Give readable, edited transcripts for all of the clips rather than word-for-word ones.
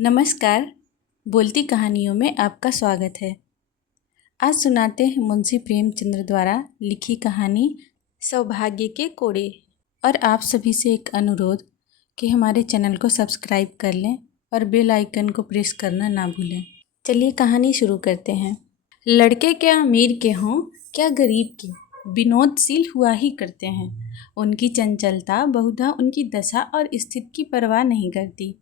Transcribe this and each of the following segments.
नमस्कार। बोलती कहानियों में आपका स्वागत है। आज सुनाते हैं मुंशी प्रेमचंद्र द्वारा लिखी कहानी सौभाग्य के कोड़े। और आप सभी से एक अनुरोध कि हमारे चैनल को सब्सक्राइब कर लें और बेल आइकन को प्रेस करना ना भूलें। चलिए कहानी शुरू करते हैं। लड़के क्या अमीर के हों क्या गरीब के, विनोदशील हुआ ही करते हैं। उनकी चंचलता बहुधा उनकी दशा और स्थिति की परवाह नहीं करती।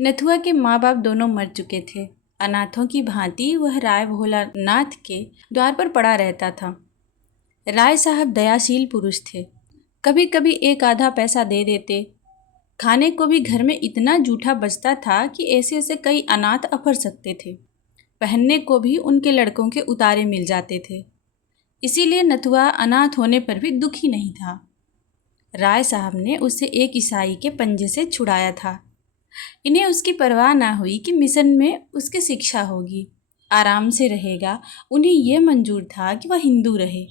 नथुआ के माँ बाप दोनों मर चुके थे। अनाथों की भांति वह राय भोलानाथ के द्वार पर पड़ा रहता था। राय साहब दयाशील पुरुष थे। कभी कभी एक आधा पैसा दे देते। खाने को भी घर में इतना जूठा बचता था कि ऐसे ऐसे कई अनाथ अफर सकते थे। पहनने को भी उनके लड़कों के उतारे मिल जाते थे। इसीलिए नथुआ अनाथ होने पर भी दुखी नहीं था। राय साहब ने उसे एक ईसाई के पंजे से छुड़ाया था। इन्हें उसकी परवाह ना हुई कि मिशन में उसकी शिक्षा होगी, आराम से रहेगा। उन्हें यह मंजूर था कि वह हिंदू रहे।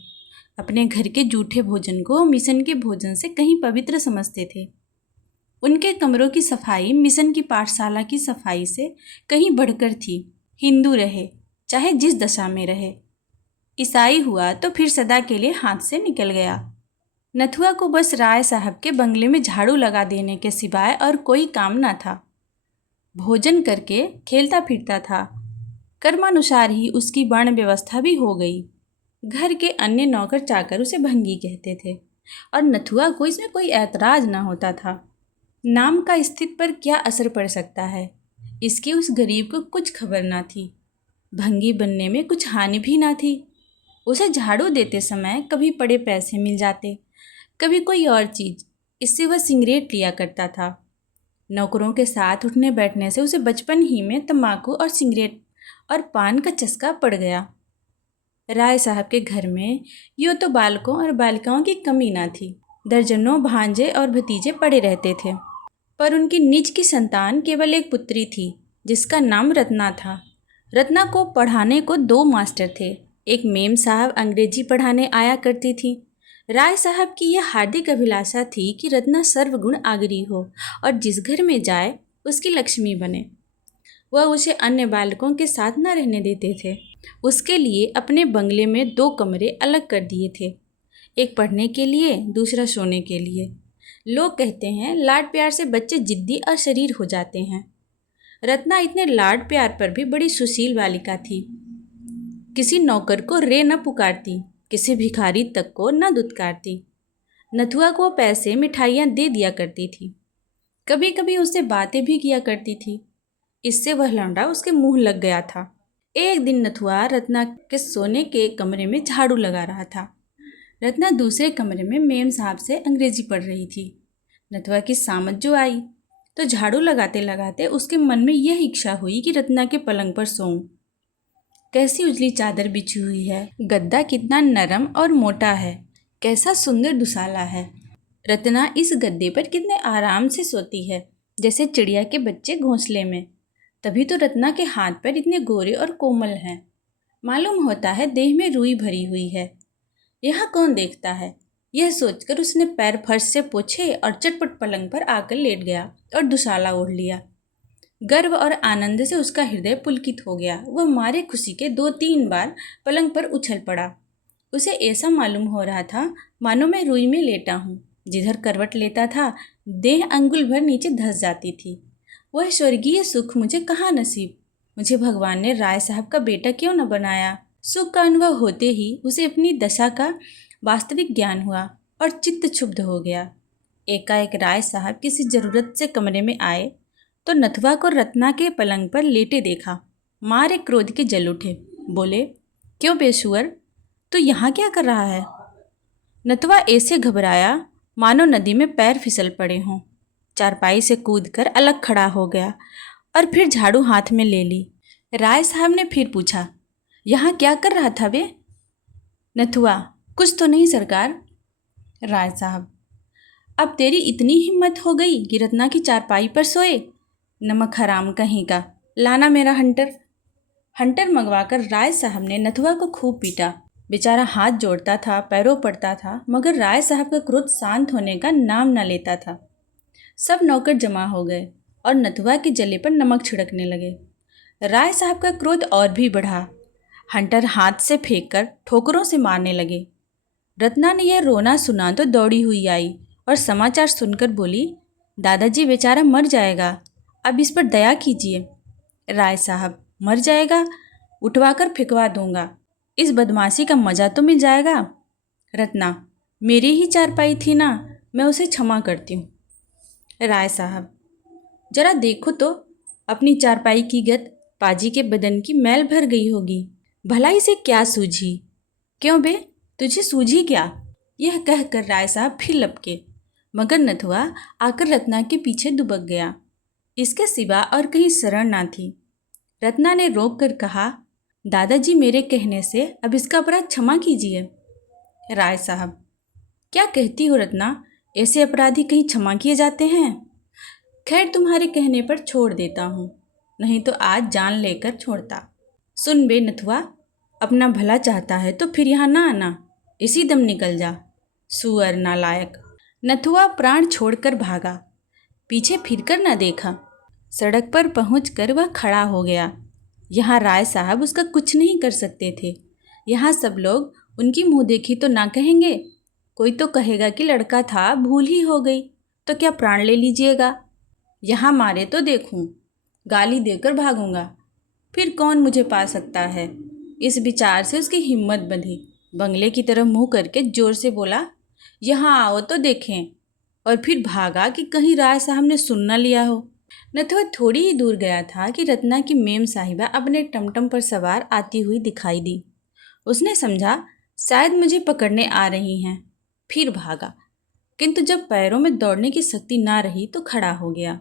अपने घर के जूठे भोजन को मिशन के भोजन से कहीं पवित्र समझते थे। उनके कमरों की सफाई मिशन की पाठशाला की सफाई से कहीं बढ़कर थी। हिंदू रहे चाहे जिस दशा में रहे। ईसाई हुआ तो फिर सदा के लिए हाथ से निकल गया। नथुआ को बस राय साहब के बंगले में झाड़ू लगा देने के सिवाय और कोई काम ना था। भोजन करके खेलता फिरता था। कर्मानुसार ही उसकी वर्ण व्यवस्था भी हो गई। घर के अन्य नौकर चाकर उसे भंगी कहते थे और नथुआ को इसमें कोई ऐतराज ना होता था। नाम का स्थिति पर क्या असर पड़ सकता है, इसकी उस गरीब को कुछ खबर ना थी। भंगी बनने में कुछ हानि भी ना थी। उसे झाड़ू देते समय कभी पड़े पैसे मिल जाते, कभी कोई और चीज़। इससे वह सिगरेट लिया करता था। नौकरों के साथ उठने बैठने से उसे बचपन ही में तंबाकू और सिगरेट और पान का चस्का पड़ गया। राय साहब के घर में यूँ तो बालकों और बालिकाओं की कमी ना थी। दर्जनों भांजे और भतीजे पड़े रहते थे, पर उनकी निज की संतान केवल एक पुत्री थी जिसका नाम रत्ना था। रत्ना को पढ़ाने को 2 मास्टर थे। एक मेम साहब अंग्रेजी पढ़ाने आया करती थी। राय साहब की यह हार्दिक अभिलाषा थी कि रत्ना सर्वगुण आगरी हो और जिस घर में जाए उसकी लक्ष्मी बने। वह उसे अन्य बालकों के साथ न रहने देते थे। उसके लिए अपने बंगले में 2 कमरे अलग कर दिए थे, एक पढ़ने के लिए, दूसरा सोने के लिए। लोग कहते हैं लाड प्यार से बच्चे जिद्दी और शरीर हो जाते हैं। रत्ना इतने लाड प्यार पर भी बड़ी सुशील बालिका थी। किसी नौकर को रे न पुकारती, किसी भिखारी तक को न दुत्कारती। नथुआ को पैसे मिठाइयाँ दे दिया करती थी। कभी कभी उससे बातें भी किया करती थी। इससे वह लौंडा उसके मुंह लग गया था। एक दिन नथुआ रत्ना के सोने के कमरे में झाड़ू लगा रहा था। रत्ना दूसरे कमरे में मेम साहब से अंग्रेजी पढ़ रही थी। नथुआ की सामत जो आई तो झाड़ू लगाते लगाते उसके मन में यह इच्छा हुई कि रत्ना के पलंग पर सोऊं। कैसी उजली चादर बिछी हुई है, गद्दा कितना नरम और मोटा है, कैसा सुंदर दुसाला है। रत्ना इस गद्दे पर कितने आराम से सोती है, जैसे चिड़िया के बच्चे घोंसले में। तभी तो रत्ना के हाथ पैर इतने गोरे और कोमल हैं। मालूम होता है देह में रुई भरी हुई है। यहाँ कौन देखता है, यह सोचकर उसने पैर फर्श से पोंछे और चटपट पलंग पर आकर लेट गया और दुसाला ओढ़ लिया। गर्व और आनंद से उसका हृदय पुलकित हो गया। वह मारे खुशी के 2-3 बार पलंग पर उछल पड़ा। उसे ऐसा मालूम हो रहा था मानो मैं रुई में लेटा हूँ। जिधर करवट लेता था देह अंगुल भर नीचे धंस जाती थी। वह स्वर्गीय सुख मुझे कहाँ नसीब। मुझे भगवान ने राय साहब का बेटा क्यों न बनाया। सुख का अनुभव होते ही उसे अपनी दशा का वास्तविक ज्ञान हुआ और चित्त क्षुब्ध हो गया। एकाएक राय साहब किसी जरूरत से कमरे में आए तो नथुआ को रत्ना के पलंग पर लेटे देखा। मारे क्रोध के जल उठे। बोले, क्यों बेशुअर, तू यहाँ क्या कर रहा है। नथुआ ऐसे घबराया मानो नदी में पैर फिसल पड़े हों। चारपाई से कूदकर अलग खड़ा हो गया और फिर झाड़ू हाथ में ले ली। राय साहब ने फिर पूछा, यहाँ क्या कर रहा था बे। नथुआ, कुछ तो नहीं सरकार। राय साहब, अब तेरी इतनी हिम्मत हो गई कि रत्ना की चारपाई पर सोए। नमक हराम कहीं का, लाना मेरा हंटर। हंटर मंगवाकर राय साहब ने नथुआ को खूब पीटा। बेचारा हाथ जोड़ता था, पैरों पड़ता था, मगर राय साहब का क्रोध शांत होने का नाम न लेता था। सब नौकर जमा हो गए और नथुआ के जले पर नमक छिड़कने लगे। राय साहब का क्रोध और भी बढ़ा। हंटर हाथ से फेंककर ठोकरों से मारने लगे। रत्ना ने यह रोना सुना तो दौड़ी हुई आई और समाचार सुनकर बोली, दादाजी बेचारा मर जाएगा, अब इस पर दया कीजिए। राय साहब, मर जाएगा? उठवाकर फेंकवा दूंगा, इस बदमाशी का मजा तो मिल जाएगा। रत्ना, मेरी ही चारपाई थी ना, मैं उसे क्षमा करती हूँ। राय साहब, जरा देखो तो अपनी चारपाई की गत, पाजी के बदन की मैल भर गई होगी, भला इसे क्या सूझी? क्यों बे, तुझे सूझी क्या? यह कहकर राय साहब फिर लपके, मगर नथुआ आकर रत्ना के पीछे दुबक गया। इसके सिवा और कहीं शरण ना थी। रत्ना ने रोक कर कहा, दादाजी मेरे कहने से अब इसका अपराध क्षमा कीजिए। राय साहब, क्या कहती हो रत्ना, ऐसे अपराधी कहीं क्षमा किए जाते हैं? खैर तुम्हारे कहने पर छोड़ देता हूँ, नहीं तो आज जान लेकर छोड़ता। सुन बे नथुआ, अपना भला चाहता है तो फिर यहाँ ना आना, इसी दम निकल जा। सुअर नालायक। नथुआ प्राण छोड़कर भागा, पीछे फिरकर न देखा। सड़क पर पहुंचकर वह खड़ा हो गया। यहाँ राय साहब उसका कुछ नहीं कर सकते थे। यहाँ सब लोग उनकी मुंह देखी तो ना कहेंगे, कोई तो कहेगा कि लड़का था, भूल ही हो गई, तो क्या प्राण ले लीजिएगा? यहाँ मारे तो देखूं, गाली देकर भागूंगा, फिर कौन मुझे पा सकता है? इस विचार से उसकी हिम्मत बंधी। बंगले की तरफ मुंह करके जोर से बोला, यहाँ आओ तो देखें, और फिर भागा कि कहीं राय साहब ने सुन न लिया हो। नथुआ थोड़ी ही दूर गया था कि रत्ना की मेम साहिबा अपने टमटम पर सवार आती हुई दिखाई दी। उसने समझा शायद मुझे पकड़ने आ रही हैं, फिर भागा, किंतु जब पैरों में दौड़ने की शक्ति ना रही तो खड़ा हो गया।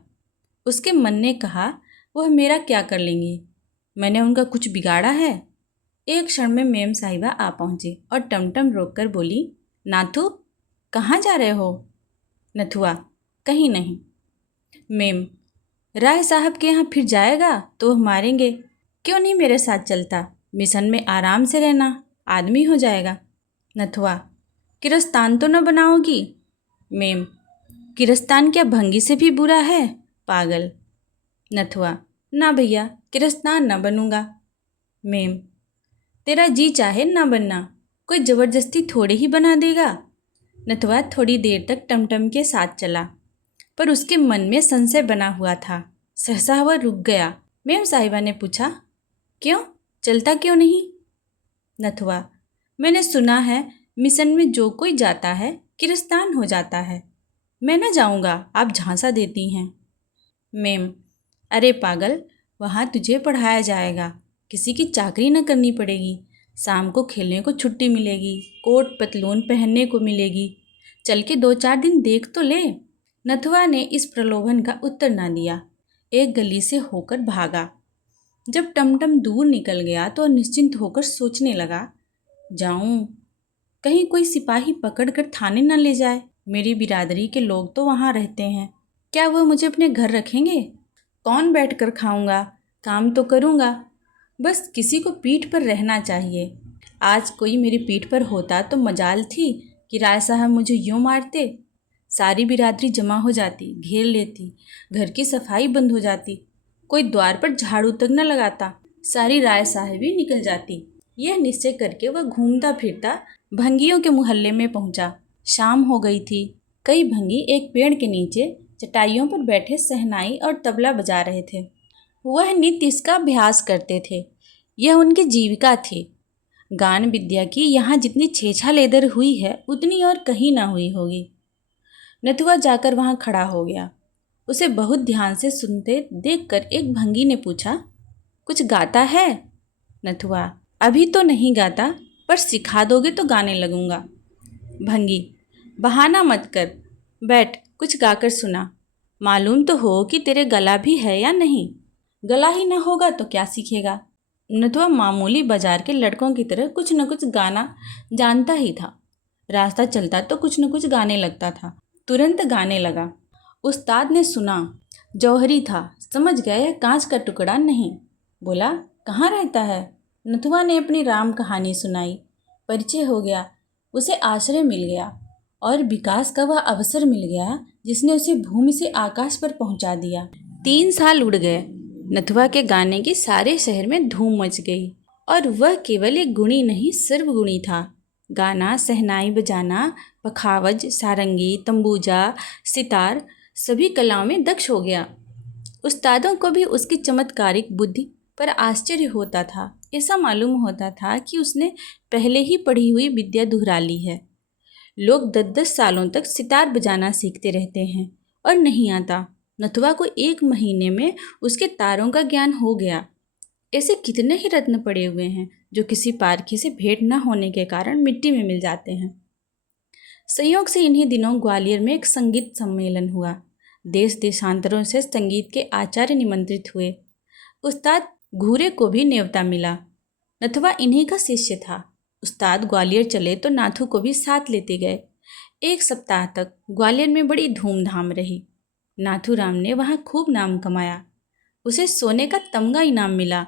उसके मन ने कहा, वह मेरा क्या कर लेंगी, मैंने उनका कुछ बिगाड़ा है? एक क्षण में मेम साहिबा आ पहुंची और टमटम रोककर बोली, नाथू, कहाँ जा रहे हो? नथुआ, कहीं नहीं। मेम, राय साहब के यहाँ फिर जाएगा तो वह मारेंगे, क्यों नहीं मेरे साथ चलता, मिशन में आराम से रहना, आदमी हो जाएगा। नथुआ, किरस्तान तो न बनाओगी? मेम, किरस्तान क्या भंगी से भी बुरा है, पागल। नथुआ, ना भैया, किरस्तान न बनूंगा। मेम, तेरा जी चाहे ना बनना, कोई ज़बरदस्ती थोड़े ही बना देगा। नथुआ थोड़ी देर तक टमटम के साथ चला, पर उसके मन में संशय बना हुआ था। सहसा वह रुक गया। मेम साहिबा ने पूछा, क्यों, चलता क्यों नहीं? नथुआ, मैंने सुना है मिशन में जो कोई जाता है किरस्तान हो जाता है, मैं न जाऊंगा, आप झांसा देती हैं। मेम, अरे पागल, वहाँ तुझे पढ़ाया जाएगा, किसी की चाकरी न करनी पड़ेगी, शाम को खेलने को छुट्टी मिलेगी, कोट पतलून पहनने को मिलेगी, चल के 2-4 दिन देख तो ले। नथुआ ने इस प्रलोभन का उत्तर न दिया, एक गली से होकर भागा। जब टमटम दूर निकल गया तो निश्चिंत होकर सोचने लगा, जाऊं, कहीं कोई सिपाही पकड़कर थाने न ले जाए, मेरी बिरादरी के लोग तो वहाँ रहते हैं, क्या वह मुझे अपने घर रखेंगे? कौन बैठकर खाऊंगा, काम तो करूंगा, बस किसी को पीठ पर रहना चाहिए। आज कोई मेरी पीठ पर होता तो मजाल थी कि राय साहब मुझे यूँ मारते, सारी बिरादरी जमा हो जाती, घेर लेती, घर की सफाई बंद हो जाती, कोई द्वार पर झाड़ू तक न लगाता, सारी राय साहबी निकल जाती। यह निश्चय करके वह घूमता फिरता भंगियों के मोहल्ले में पहुंचा। शाम हो गई थी। कई भंगी एक पेड़ के नीचे चटाइयों पर बैठे शहनाई और तबला बजा रहे थे। वह नित्य इसका अभ्यास करते थे, यह उनकी जीविका थी। गान विद्या की यहाँ जितनी छेछा लेदर हुई है उतनी और कहीं ना हुई होगी। नथुआ जाकर वहाँ खड़ा हो गया। उसे बहुत ध्यान से सुनते देखकर एक भंगी ने पूछा, कुछ गाता है? नथुआ, अभी तो नहीं गाता, पर सिखा दोगे तो गाने लगूंगा। भंगी, बहाना मत कर, बैठ, कुछ गाकर सुना, मालूम तो हो कि तेरे गला भी है या नहीं, गला ही न होगा तो क्या सीखेगा। नथुआ मामूली बाजार के लड़कों की तरह कुछ न कुछ गाना जानता ही था। रास्ता चलता तो कुछ न कुछ गाने लगता था। तुरंत गाने लगा। उस्ताद ने सुना, जौहरी था, समझ गया यह कांच का टुकड़ा नहीं। बोला, कहाँ रहता है? नथुआ ने अपनी राम कहानी सुनाई। परिचय हो गया, उसे आश्रय मिल गया और विकास का वह अवसर मिल गया जिसने उसे भूमि से आकाश पर पहुंचा दिया। 3 साल उड़ गए। नथुआ के गाने की सारे शहर में धूम मच गई और वह केवल एक गुणी नहीं सर्वगुणी था। गाना, शहनाई बजाना, पखावज, सारंगी, तंबूजा, सितार सभी कलाओं में दक्ष हो गया। उस्तादों को भी उसकी चमत्कारिक बुद्धि पर आश्चर्य होता था। ऐसा मालूम होता था कि उसने पहले ही पढ़ी हुई विद्या दोहरा ली है। लोग 10-10 सालों तक सितार बजाना सीखते रहते हैं और नहीं आता। नथुआ को 1 महीने में उसके तारों का ज्ञान हो गया। ऐसे कितने ही रत्न पड़े हुए हैं जो किसी पारखी से भेंट न होने के कारण मिट्टी में मिल जाते हैं। संयोग से इन्हीं दिनों ग्वालियर में एक संगीत सम्मेलन हुआ। देश देशांतरों से संगीत के आचार्य निमंत्रित हुए। उस्ताद घूरे को भी न्योता मिला। नथुआ इन्हीं का शिष्य था। उस्ताद ग्वालियर चले तो नाथू को भी साथ लेते गए। 1 सप्ताह तक ग्वालियर में बड़ी धूमधाम रही। नाथूराम ने वहाँ खूब नाम कमाया। उसे सोने का तमगा इनाम मिला।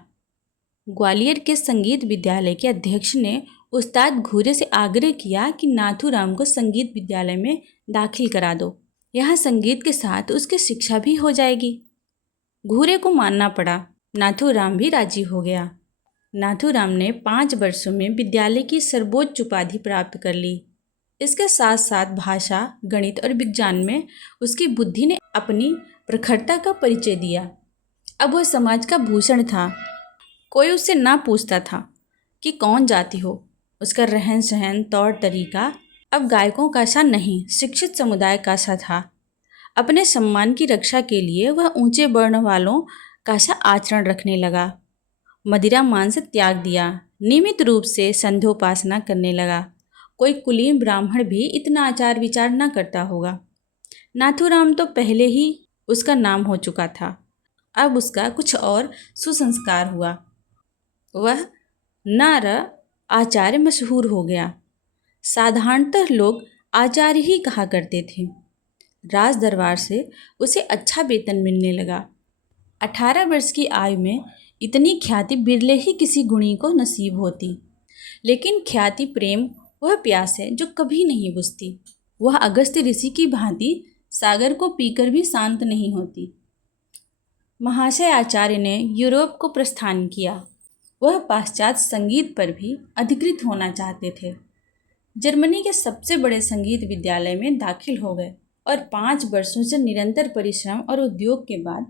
ग्वालियर के संगीत विद्यालय के अध्यक्ष ने उस्ताद घूरे से आग्रह किया कि नाथूराम को संगीत विद्यालय में दाखिल करा दो। यहाँ संगीत के साथ उसकी शिक्षा भी हो जाएगी। घूरे को मानना पड़ा। नाथूराम भी राजी हो गया। नाथूराम ने 5 वर्षों में विद्यालय की सर्वोच्च उपाधि प्राप्त कर ली। इसके साथ साथ भाषा, गणित और विज्ञान में उसकी बुद्धि ने अपनी प्रखरता का परिचय दिया। अब वह समाज का भूषण था। कोई उससे ना पूछता था कि कौन जाति हो। उसका रहन सहन, तौर तरीका अब गायकों का सा नहीं, शिक्षित समुदाय का सा था। अपने सम्मान की रक्षा के लिए वह ऊंचे वर्ण वालों का सा आचरण रखने लगा। मदिरा मांस त्याग दिया। नियमित रूप से संध्योपासना करने लगा। कोई कुलीन ब्राह्मण भी इतना आचार विचार न करता होगा। नाथूराम तो पहले ही उसका नाम हो चुका था। अब उसका कुछ और सुसंस्कार हुआ। वह नार आचार्य मशहूर हो गया। साधारणतः लोग आचार्य ही कहा करते थे। राज दरबार से उसे अच्छा वेतन मिलने लगा। 18 वर्ष की आयु में इतनी ख्याति बिरले ही किसी गुणी को नसीब होती। लेकिन ख्याति प्रेम वह प्यास है जो कभी नहीं बुझती। वह अगस्त्य ऋषि की भांति सागर को पीकर भी शांत नहीं होती। महाशय आचार्य ने यूरोप को प्रस्थान किया। वह पाश्चात्य संगीत पर भी अधिकृत होना चाहते थे। जर्मनी के सबसे बड़े संगीत विद्यालय में दाखिल हो गए और 5 वर्षों से निरंतर परिश्रम और उद्योग के बाद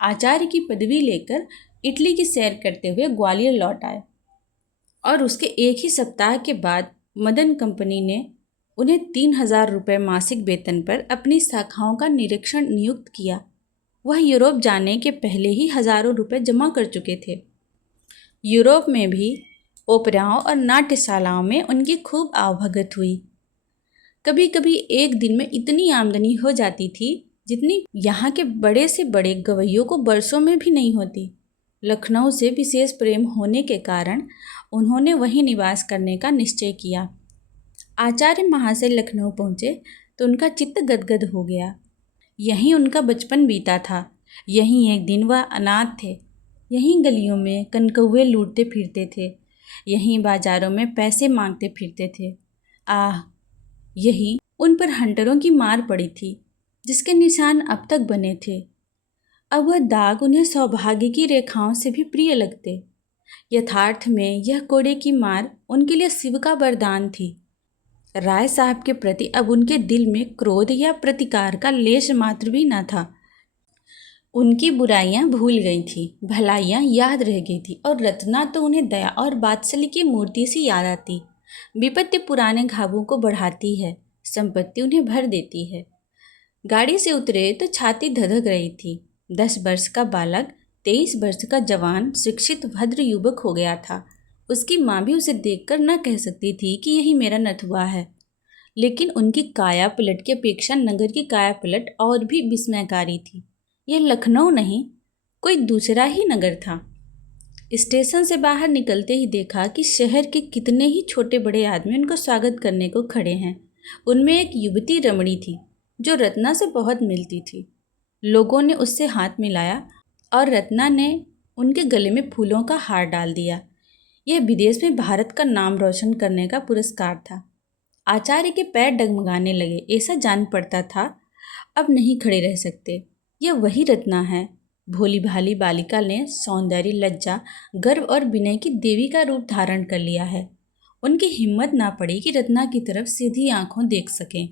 आचार्य की पदवी लेकर इटली की सैर करते हुए ग्वालियर लौट आए। और उसके 1 ही सप्ताह के बाद मदन कंपनी ने उन्हें 3000 रुपये मासिक वेतन पर अपनी शाखाओं का निरीक्षण नियुक्त किया। वह यूरोप जाने के पहले ही हजारों रुपए जमा कर चुके थे। यूरोप में भी ओपेराओं और नाट्यशालाओं में उनकी खूब आवभगत हुई। कभी कभी एक दिन में इतनी आमदनी हो जाती थी जितनी यहाँ के बड़े से बड़े गवैयों को बरसों में भी नहीं होती। लखनऊ से विशेष प्रेम होने के कारण उन्होंने वहीं निवास करने का निश्चय किया। आचार्य महाशय लखनऊ पहुँचे तो उनका चित्त गदगद हो गया। यहीं उनका बचपन बीता था। यहीं एक दिन वह अनाथ थे। यहीं गलियों में कनकौवे लूटते फिरते थे। यहीं बाजारों में पैसे मांगते फिरते थे। आह, यही उन पर हंटरों की मार पड़ी थी जिसके निशान अब तक बने थे। अब वह दाग उन्हें सौभाग्य की रेखाओं से भी प्रिय लगते। यथार्थ में यह कोड़े की मार उनके लिए शिव का वरदान थी। राय साहब के प्रति अब उनके दिल में क्रोध या प्रतिकार का लेश मात्र भी न था। उनकी बुराइयां भूल गई थी, भलाइयां याद रह गई थी और रत्ना तो उन्हें दया और वात्सल्य की मूर्ति सी याद आती। विपत्ति पुराने घावों को बढ़ाती है, संपत्ति उन्हें भर देती है। गाड़ी से उतरे तो छाती धधक रही थी। 10 वर्ष का बालक 23 वर्ष का जवान शिक्षित भद्र युवक हो गया था। उसकी माँ भी उसे देखकर न कह सकती थी कि यही मेरा नथुआ है। लेकिन उनकी काया पलट की अपेक्षा नगर की काया पलट और भी विस्मयकारी थी। यह लखनऊ नहीं, कोई दूसरा ही नगर था। स्टेशन से बाहर निकलते ही देखा कि शहर के कितने ही छोटे बड़े आदमी उनका स्वागत करने को खड़े हैं। उनमें एक युवती रमणी थी जो रत्ना से बहुत मिलती थी। लोगों ने उससे हाथ मिलाया और रत्ना ने उनके गले में फूलों का हार डाल दिया। यह विदेश में भारत का नाम रोशन करने का पुरस्कार था। आचार्य के पैर डगमगाने लगे। ऐसा जान पड़ता था अब नहीं खड़े रह सकते। यह वही रत्ना है भोली भाली बालिका ने सौंदर्य, लज्जा, गर्व और विनय की देवी का रूप धारण कर लिया है। उनकी हिम्मत ना पड़ी कि रत्ना की तरफ सीधी आंखों देख सकें।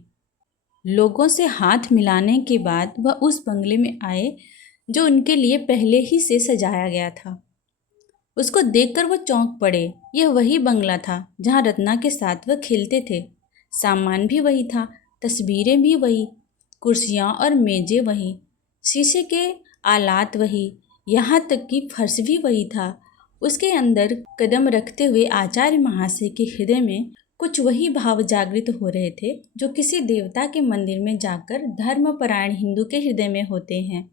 लोगों से हाथ मिलाने के बाद वह उस बंगले में आए जो उनके लिए पहले ही से सजाया गया था। उसको देखकर वो चौंक पड़े। यह वही बंगला था जहाँ रत्ना के साथ वह खेलते थे। सामान भी वही था, तस्वीरें भी वही, कुर्सियाँ और मेजें वही, शीशे के आलात वही, यहाँ तक कि फर्श भी वही था। उसके अंदर कदम रखते हुए आचार्य महाशय के हृदय में कुछ वही भाव जागृत हो रहे थे जो किसी देवता के मंदिर में जाकर धर्मपरायण हिंदू के हृदय में होते हैं।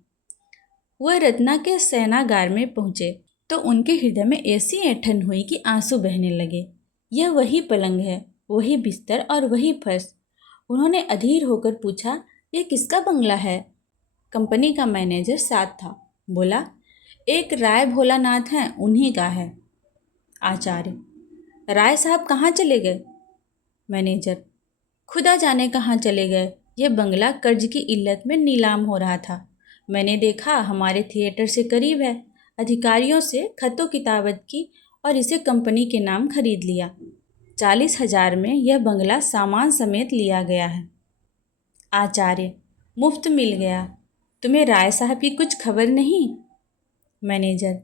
वह रत्ना के शयनागार में पहुँचे तो उनके हृदय में ऐसी ऐंठन हुई कि आंसू बहने लगे। यह वही पलंग है, वही बिस्तर और वही फर्श। उन्होंने अधीर होकर पूछा, यह किसका बंगला है? कंपनी का मैनेजर साथ था। बोला, एक राय भोलानाथ हैं, उन्हीं का है। आचार्य, राय साहब कहाँ चले गए? मैनेजर, खुदा जाने कहाँ चले गए। यह बंगला कर्ज की इल्लत में नीलाम हो रहा था। मैंने देखा हमारे थिएटर से करीब है। अधिकारियों से खतों किताबत की और इसे कंपनी के नाम खरीद लिया। 40,000 में यह बंगला सामान समेत लिया गया है। आचार्य, मुफ्त मिल गया। तुम्हें राय साहब की कुछ खबर नहीं? मैनेजर,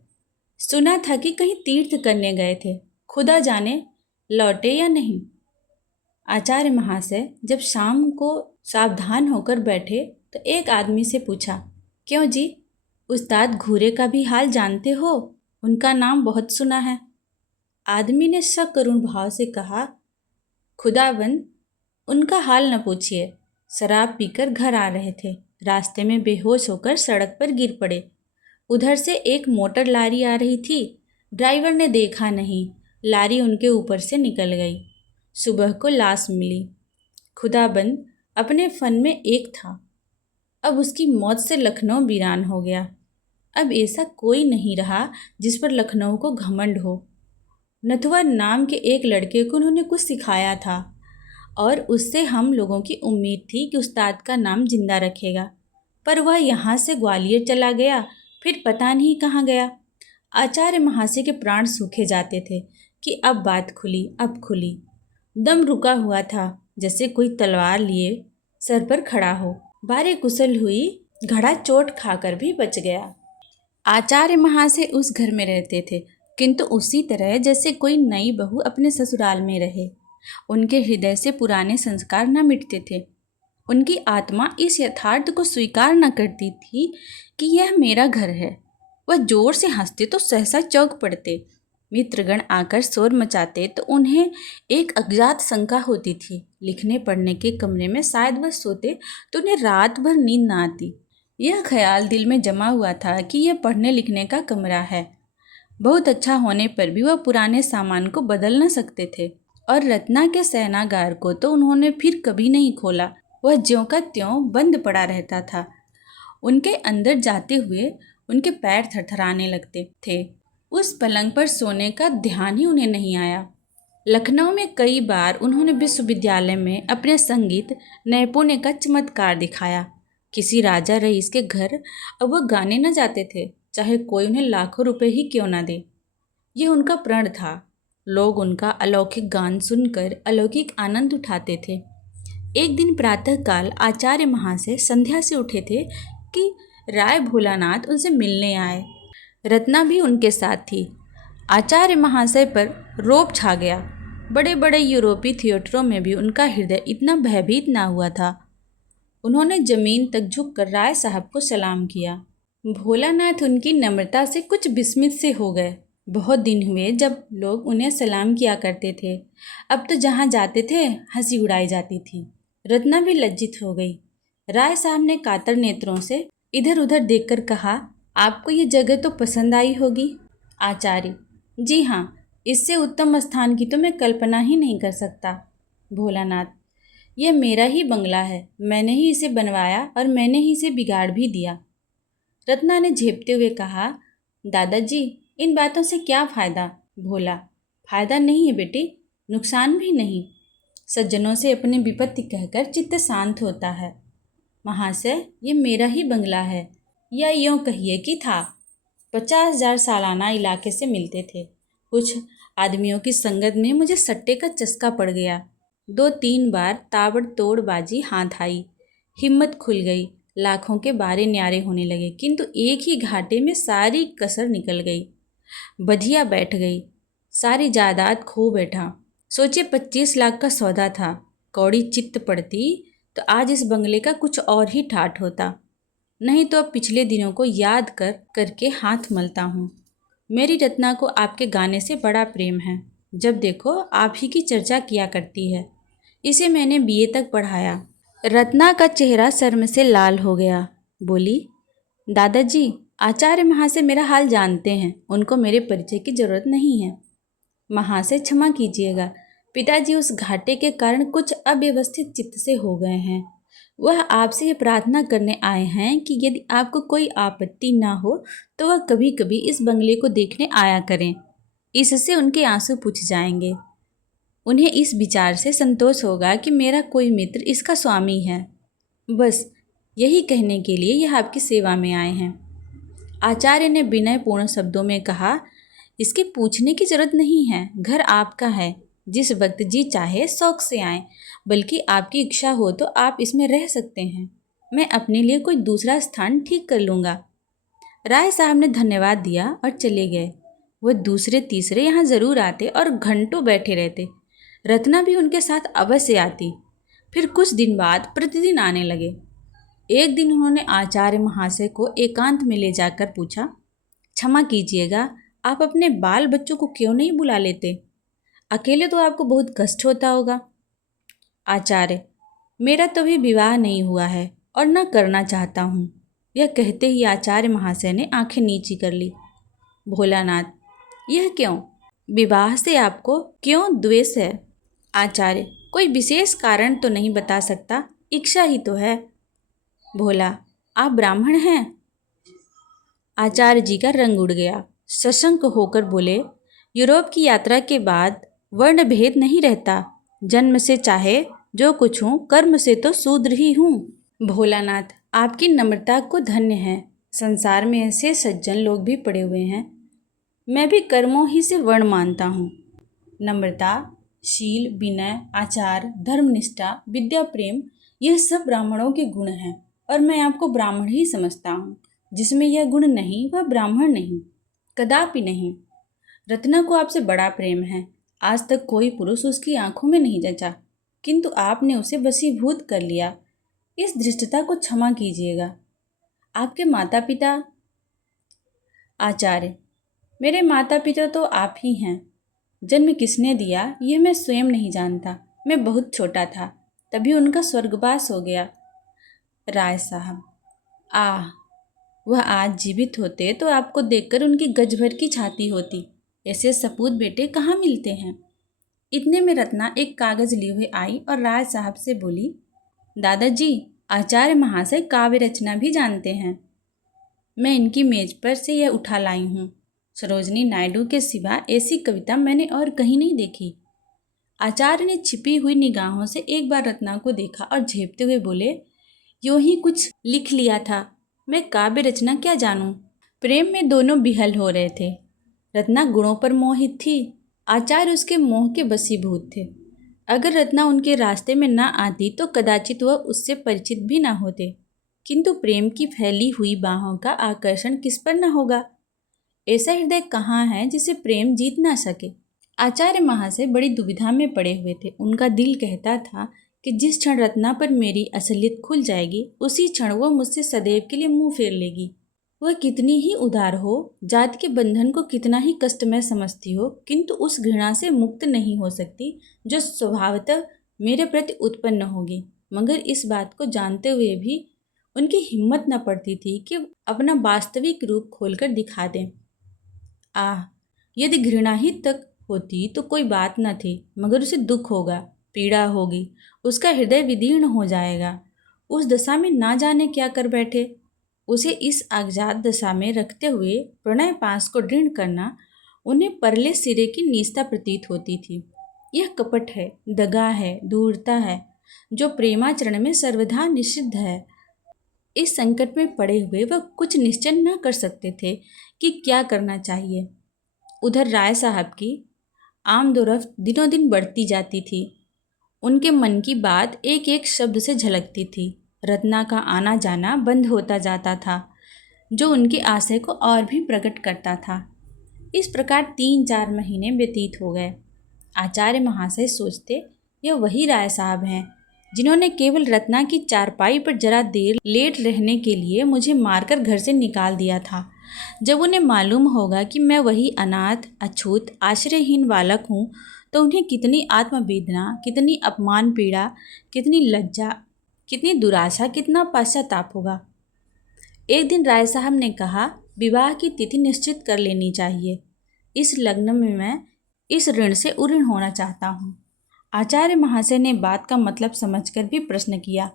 सुना था कि कहीं तीर्थ करने गए थे, खुदा जाने लौटे या नहीं। आचार्य महाशय जब शाम को सावधान होकर बैठे तो एक आदमी से पूछा, क्यों जी, उस्ताद घूरे का भी हाल जानते हो? उनका नाम बहुत सुना है। आदमी ने सकरुण भाव से कहा, खुदाबंद, उनका हाल न पूछिए। शराब पीकर घर आ रहे थे, रास्ते में बेहोश होकर सड़क पर गिर पड़े। उधर से एक मोटर लारी आ रही थी, ड्राइवर ने देखा नहीं, लारी उनके ऊपर से निकल गई। सुबह को लाश मिली। खुदाबंद अपने फन में एक था, अब उसकी मौत से लखनऊ वीरान हो गया। अब ऐसा कोई नहीं रहा जिस पर लखनऊ को घमंड हो। नथुआ नाम के एक लड़के को उन्होंने कुछ सिखाया था और उससे हम लोगों की उम्मीद थी कि उस्ताद का नाम जिंदा रखेगा, पर वह यहाँ से ग्वालियर चला गया, फिर पता नहीं कहाँ गया। आचार्य महाशय के प्राण सूखे जाते थे कि अब बात खुली, अब खुली। दम रुका हुआ था, जैसे कोई तलवार लिए सर पर खड़ा हो। बारे कुशल हुई, घड़ा चोट खाकर भी बच गया। आचार्य महाशय उस घर में रहते थे, किंतु उसी तरह जैसे कोई नई बहू अपने ससुराल में रहे। उनके हृदय से पुराने संस्कार न मिटते थे। उनकी आत्मा इस यथार्थ को स्वीकार न करती थी कि यह मेरा घर है। वह जोर से हंसते तो सहसा चौंक पड़ते। मित्रगण आकर शोर मचाते तो उन्हें एक अज्ञात शंका होती थी। लिखने पढ़ने के कमरे में शायद वह सोते तो उन्हें रात भर नींद न आती। यह ख्याल दिल में जमा हुआ था कि यह पढ़ने लिखने का कमरा है। बहुत अच्छा होने पर भी वह पुराने सामान को बदल न सकते थे। और रत्ना के शयनागार को तो उन्होंने फिर कभी नहीं खोला। वह ज्यों का त्यों बंद पड़ा रहता था। उनके अंदर जाते हुए उनके पैर थरथराने लगते थे। उस पलंग पर सोने का ध्यान ही उन्हें नहीं आया। लखनऊ में कई बार उन्होंने विश्वविद्यालय में अपने संगीत नैपुण्य का चमत्कार दिखाया। किसी राजा रईस के घर अब वह गाने न जाते थे, चाहे कोई उन्हें लाखों रुपए ही क्यों न दे। यह उनका प्रण था। लोग उनका अलौकिक गान सुनकर अलौकिक आनंद उठाते थे। एक दिन प्रातःकाल आचार्य महाशय संध्या से उठे थे कि राय भोलानाथ उनसे मिलने आए। रत्ना भी उनके साथ थी। आचार्य महाशय पर रौब छा गया। बड़े बड़े यूरोपीय थिएटरों में भी उनका हृदय इतना भयभीत ना हुआ था। उन्होंने जमीन तक झुककर राय साहब को सलाम किया। भोलानाथ उनकी नम्रता से कुछ विस्मित से हो गए। बहुत दिन हुए जब लोग उन्हें सलाम किया करते थे। अब तो जहाँ जाते थे हंसी उड़ाई जाती थी। रत्ना भी लज्जित हो गई। राय साहब ने कातर नेत्रों से इधर उधर देखकर कहा, आपको ये जगह तो पसंद आई होगी। आचार्य, जी हाँ, इससे उत्तम स्थान की तो मैं कल्पना ही नहीं कर सकता। भोलानाथ, यह मेरा ही बंगला है, मैंने ही इसे बनवाया और मैंने ही इसे बिगाड़ भी दिया। रत्ना ने झेपते हुए कहा, दादाजी, इन बातों से क्या फ़ायदा? भोला, फ़ायदा नहीं है बेटी, नुकसान भी नहीं। सज्जनों से अपनी विपत्ति कहकर चित्त शांत होता है। महाशय, ये मेरा ही बंगला है, या यूँ कहिए कि था। 50,000 सालाना इलाके से मिलते थे। कुछ आदमियों की संगत में मुझे सट्टे का चस्का पड़ गया। 2-3 बार ताबड़तोड़ बाजी हाथ आई। हिम्मत खुल गई, लाखों के बारे न्यारे होने लगे, किंतु एक ही घाटे में सारी कसर निकल गई। बधिया बैठ गई, सारी जायदाद खो बैठा। सोचे 25 लाख का सौदा था। कौड़ी चित्त पड़ती तो आज इस बंगले का कुछ और ही ठाठ होता। नहीं तो अब पिछले दिनों को याद करके हाथ मलता हूँ। मेरी रत्ना को आपके गाने से बड़ा प्रेम है। जब देखो आप ही की चर्चा किया करती है। इसे मैंने बीए तक पढ़ाया। रत्ना का चेहरा शर्म से लाल हो गया। बोली, दादाजी, आचार्य महाशय मेरा हाल जानते हैं, उनको मेरे परिचय की जरूरत नहीं है। महाशय क्षमा कीजिएगा, पिताजी उस घाटे के कारण कुछ अव्यवस्थित चित्त से हो गए हैं। वह आपसे ये प्रार्थना करने आए हैं कि यदि आपको कोई आपत्ति ना हो तो वह कभी कभी इस बंगले को देखने आया करें। इससे उनके आंसू पूछ जाएंगे। उन्हें इस विचार से संतोष होगा कि मेरा कोई मित्र इसका स्वामी है। बस यही कहने के लिए यह आपकी सेवा में आए हैं। आचार्य ने विनयपूर्ण शब्दों में कहा, इसके पूछने की जरूरत नहीं है, घर आपका है। जिस वक्त जी चाहे शौक से आए, बल्कि आपकी इच्छा हो तो आप इसमें रह सकते हैं। मैं अपने लिए कोई दूसरा स्थान ठीक कर लूँगा। राय साहब ने धन्यवाद दिया और चले गए। वह दूसरे तीसरे यहाँ ज़रूर आते और घंटों बैठे रहते। रत्ना भी उनके साथ अवश्य आती। फिर कुछ दिन बाद प्रतिदिन आने लगे। एक दिन उन्होंने आचार्य महाशय को एकांत में ले जाकर पूछा, क्षमा कीजिएगा, आप अपने बाल बच्चों को क्यों नहीं बुला लेते? अकेले तो आपको बहुत कष्ट होता होगा। आचार्य, मेरा तो भी विवाह नहीं हुआ है और न करना चाहता हूँ। यह कहते ही आचार्य महाशय ने आंखें नीची कर ली। भोलानाथ, यह क्यों? विवाह से आपको क्यों द्वेष है? आचार्य, कोई विशेष कारण तो नहीं बता सकता, इच्छा ही तो है। भोला, आप ब्राह्मण हैं? आचार्य जी का रंग उड़ गया। सशंक होकर बोले, यूरोप की यात्रा के बाद वर्ण भेद नहीं रहता। जन्म से चाहे जो कुछ हूँ, कर्म से तो शूद्र ही हूँ। भोलानाथ, आपकी नम्रता को धन्य है। संसार में ऐसे सज्जन लोग भी पड़े हुए हैं। मैं भी कर्मों ही से वर्ण मानता हूँ। नम्रता, शील, विनय, आचार, धर्मनिष्ठा, विद्या, प्रेम, यह सब ब्राह्मणों के गुण हैं और मैं आपको ब्राह्मण ही समझता हूँ। जिसमें यह गुण नहीं वह ब्राह्मण नहीं, कदापि नहीं। रत्ना को आपसे बड़ा प्रेम है। आज तक कोई पुरुष उसकी आंखों में नहीं जचा, किंतु आपने उसे वशीभूत कर लिया। इस धृष्टता को क्षमा कीजिएगा। आपके माता पिता? आचार्य, मेरे माता पिता तो आप ही हैं। जन्म किसने दिया यह मैं स्वयं नहीं जानता। मैं बहुत छोटा था, तभी उनका स्वर्गवास हो गया। राय साहब, आह, वह आज जीवित होते तो आपको देखकर उनकी गज भर की छाती होती। ऐसे सपूत बेटे कहाँ मिलते हैं। इतने में रत्ना एक कागज लिए हुए आई और राय साहब से बोली, दादाजी, आचार्य महाशय काव्य रचना भी जानते हैं। मैं इनकी मेज पर से यह उठा लाई हूँ। सरोजनी नायडू के सिवा ऐसी कविता मैंने और कहीं नहीं देखी। आचार्य ने छिपी हुई निगाहों से एक बार रत्ना को देखा और झेपते हुए बोले, यूं ही कुछ लिख लिया था, मैं काव्य रचना क्या जानूं। प्रेम में दोनों बिहल हो रहे थे। रत्ना गुणों पर मोहित थी, आचार्य उसके मोह के वशीभूत थे। अगर रत्ना उनके रास्ते में ना आती तो कदाचित वह उससे परिचित भी ना होते। किंतु प्रेम की फैली हुई बाहों का आकर्षण किस पर न होगा। ऐसा हृदय कहाँ है जिसे प्रेम जीत ना सके। आचार्य महाशय बड़ी दुविधा में पड़े हुए थे। उनका दिल कहता था कि जिस क्षण रत्ना पर मेरी असलियत खुल जाएगी उसी क्षण वह मुझसे सदैव के लिए मुंह फेर लेगी। वह कितनी ही उदार हो, जाति के बंधन को कितना ही कष्टमय समझती हो, किंतु उस घृणा से मुक्त नहीं हो सकती जो स्वभावतः मेरे प्रति उत्पन्न होगी। मगर इस बात को जानते हुए भी उनकी हिम्मत न पड़ती थी कि अपना वास्तविक रूप खोलकर दिखा दें। आह, यदि घृणा ही तक होती तो कोई बात न थी, मगर उसे दुख होगा, पीड़ा होगी, उसका हृदय विदीर्ण हो जाएगा। उस दशा में ना जाने क्या कर बैठे। उसे इस अज्ञात दशा में रखते हुए प्रणय पास को दृढ़ करना उन्हें परले सिरे की नीचता प्रतीत होती थी। यह कपट है, दगा है, धूर्तता है, जो प्रेमाचरण में सर्वथा निषिद्ध है। इस संकट में पड़े हुए वह कुछ निश्चय न कर सकते थे कि क्या करना चाहिए। उधर राय साहब की आमदोरफ्त दिनों दिन बढ़ती जाती थी। उनके मन की बात एक एक शब्द से झलकती थी। रत्ना का आना जाना बंद होता जाता था, जो उनके आशय को और भी प्रकट करता था। इस प्रकार 3-4 महीने व्यतीत हो गए। आचार्य महाशय सोचते, यह वही राय साहब हैं जिन्होंने केवल रत्ना की चारपाई पर जरा देर लेट रहने के लिए मुझे मारकर घर से निकाल दिया था। जब उन्हें मालूम होगा कि मैं वही अनाथ, अछूत, आश्रयहीन बालक हूँ, तो उन्हें कितनी आत्मवेदना, कितनी अपमान पीड़ा, कितनी लज्जा, कितनी दुराशा, कितना पश्चाताप होगा। एक दिन राय साहब ने कहा, विवाह की तिथि निश्चित कर लेनी चाहिए। इस लग्न में मैं इस ऋण से उऋण होना चाहता हूँ। आचार्य महाशय ने बात का मतलब समझकर भी प्रश्न किया,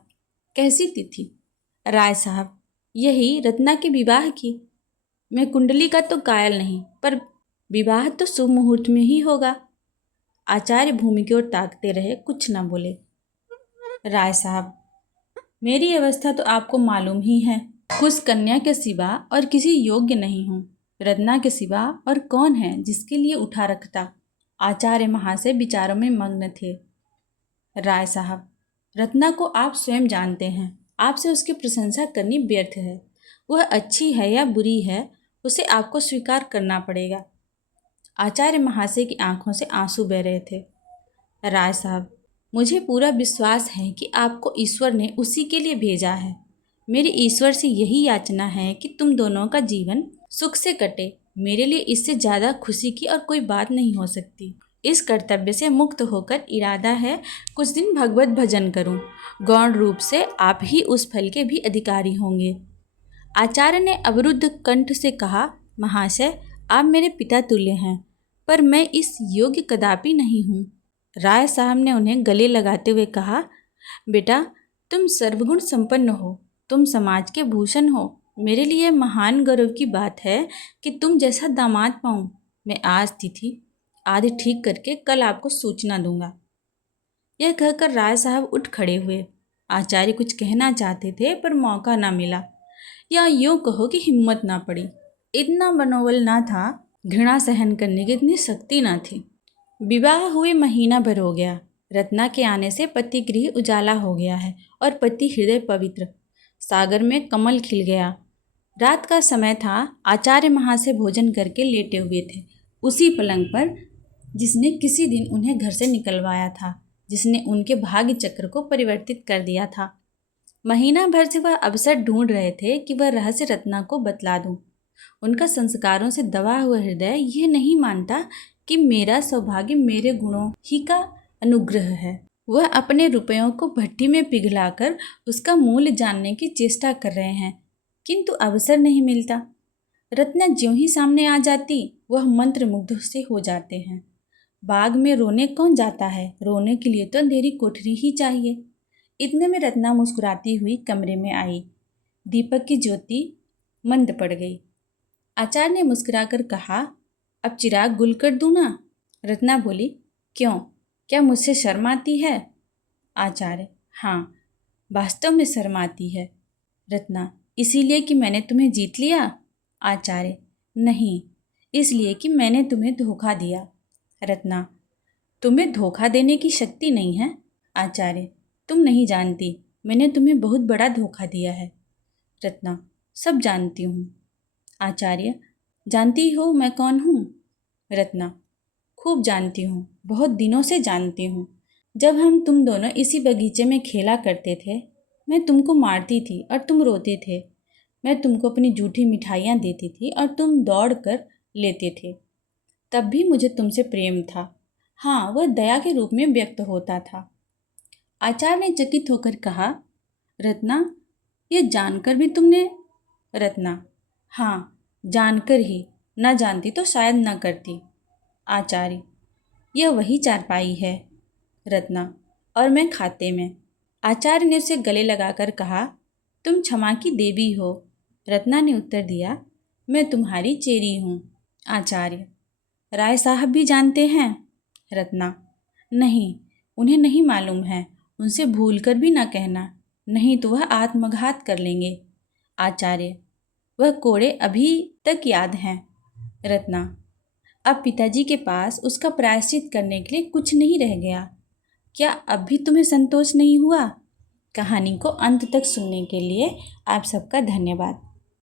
कैसी तिथि? राय साहब, यही रत्ना के विवाह की। मैं कुंडली का तो कायल नहीं, पर विवाह तो शुभ मुहूर्त में ही होगा। आचार्य भूमि की ओर ताकते रहे, कुछ न बोले। राय साहब, मेरी अवस्था तो आपको मालूम ही है। कुछ कन्या के सिवा और किसी योग्य नहीं हूँ। रत्ना के सिवा और कौन है जिसके लिए उठा रखता? आचार्य महाशय विचारों में मग्न थे। राय साहब, रत्ना को आप स्वयं जानते हैं। आपसे उसकी प्रशंसा करनी व्यर्थ है। वह अच्छी है या बुरी है, उसे आपको स्वीकार करना पड़ेगा। आचार्य महाशय की आंखों से आंसू बह रहे थे। राय साहब, मुझे पूरा विश्वास है कि आपको ईश्वर ने उसी के लिए भेजा है। मेरी ईश्वर से यही याचना है कि तुम दोनों का जीवन सुख से कटे। मेरे लिए इससे ज़्यादा खुशी की और कोई बात नहीं हो सकती। इस कर्तव्य से मुक्त होकर इरादा है कुछ दिन भगवत भजन करूं। गौण रूप से आप ही उस फल के भी अधिकारी होंगे। आचार्य ने अवरुद्ध कंठ से कहा, महाशय, आप मेरे पिता तुल्य हैं, पर मैं इस योग्य कदापि नहीं हूँ। राय साहब ने उन्हें गले लगाते हुए कहा, बेटा, तुम सर्वगुण संपन्न हो, तुम समाज के भूषण हो। मेरे लिए महान गौरव की बात है कि तुम जैसा दामाद पाऊँ। मैं आज तिथि आदि ठीक करके कल आपको सूचना दूंगा। यह कहकर राय साहब उठ खड़े हुए। आचार्य कुछ कहना चाहते थे, पर मौका ना मिला, या यूँ कहो कि हिम्मत ना पड़ी। इतना मनोबल ना था, घृणा सहन करने की इतनी शक्ति ना थी। विवाह हुए महीना भर हो गया। रत्ना के आने से पति गृह उजाला हो गया है और पति हृदय पवित्र। सागर में कमल खिल गया। रात का समय था। आचार्य महाशय भोजन करके लेटे हुए थे, उसी पलंग पर जिसने किसी दिन उन्हें घर से निकलवाया था, जिसने उनके भाग्य चक्र को परिवर्तित कर दिया था। महीना भर से वह अवसर ढूंढ रहे थे कि वह रहस्य रत्ना को बतला दूं। उनका संस्कारों से दबा हुआ हृदय यह नहीं मानता कि मेरा सौभाग्य मेरे गुणों ही का अनुग्रह है। वह अपने रुपयों को भट्टी में पिघलाकर उसका मूल्य जानने की चेष्टा कर रहे हैं, किंतु अवसर नहीं मिलता। रत्ना ज्यों ही सामने आ जाती, वह मंत्रमुग्ध से हो जाते हैं। बाग में रोने कौन जाता है? रोने के लिए तो अंधेरी कोठरी ही चाहिए। इतने में रत्ना मुस्कुराती हुई कमरे में आई। दीपक की ज्योति मंद पड़ गई। आचार्य ने मुस्कुराकर कहा, अब चिराग गुल कर दूं ना? रत्ना बोली, क्यों, क्या मुझसे शर्म आती है? आचार्य, हाँ, वास्तव में शर्म आती है। रत्ना, इसीलिए कि मैंने तुम्हें जीत लिया? आचार्य, नहीं, इसलिए कि मैंने तुम्हें धोखा दिया। रत्ना, तुम्हें धोखा देने की शक्ति नहीं है। आचार्य, तुम नहीं जानती, मैंने तुम्हें बहुत बड़ा धोखा दिया है। रत्ना, सब जानती हूँ। आचार्य, जानती हो मैं कौन हूँ? रत्ना, खूब जानती हूँ, बहुत दिनों से जानती हूँ। जब हम तुम दोनों इसी बगीचे में खेला करते थे, मैं तुमको मारती थी और तुम रोते थे। मैं तुमको अपनी जूठी मिठाइयाँ देती थी और तुम दौड़ कर लेते थे। तब भी मुझे तुमसे प्रेम था। हाँ, वह दया के रूप में व्यक्त होता था। आचार्य ने चकित होकर कहा, रत्ना, यह जानकर भी तुमने? रत्ना, हाँ, जानकर ही, न जानती तो शायद न करती। आचार्य, यह वही चारपाई है। रत्ना, और मैं खाते में। आचार्य ने उसे गले लगाकर कहा, तुम क्षमा की देवी हो। रत्ना ने उत्तर दिया, मैं तुम्हारी चेरी हूँ। आचार्य, राय साहब भी जानते हैं? रत्ना, नहीं, उन्हें नहीं मालूम है। उनसे भूल कर भी ना कहना, नहीं तो वह आत्मघात कर लेंगे। आचार्य, वह कोड़े अभी तक याद हैं। रत्ना, अब पिताजी के पास उसका प्रायश्चित करने के लिए कुछ नहीं रह गया। क्या अब भी तुम्हें संतोष नहीं हुआ? कहानी को अंत तक सुनने के लिए आप सबका धन्यवाद।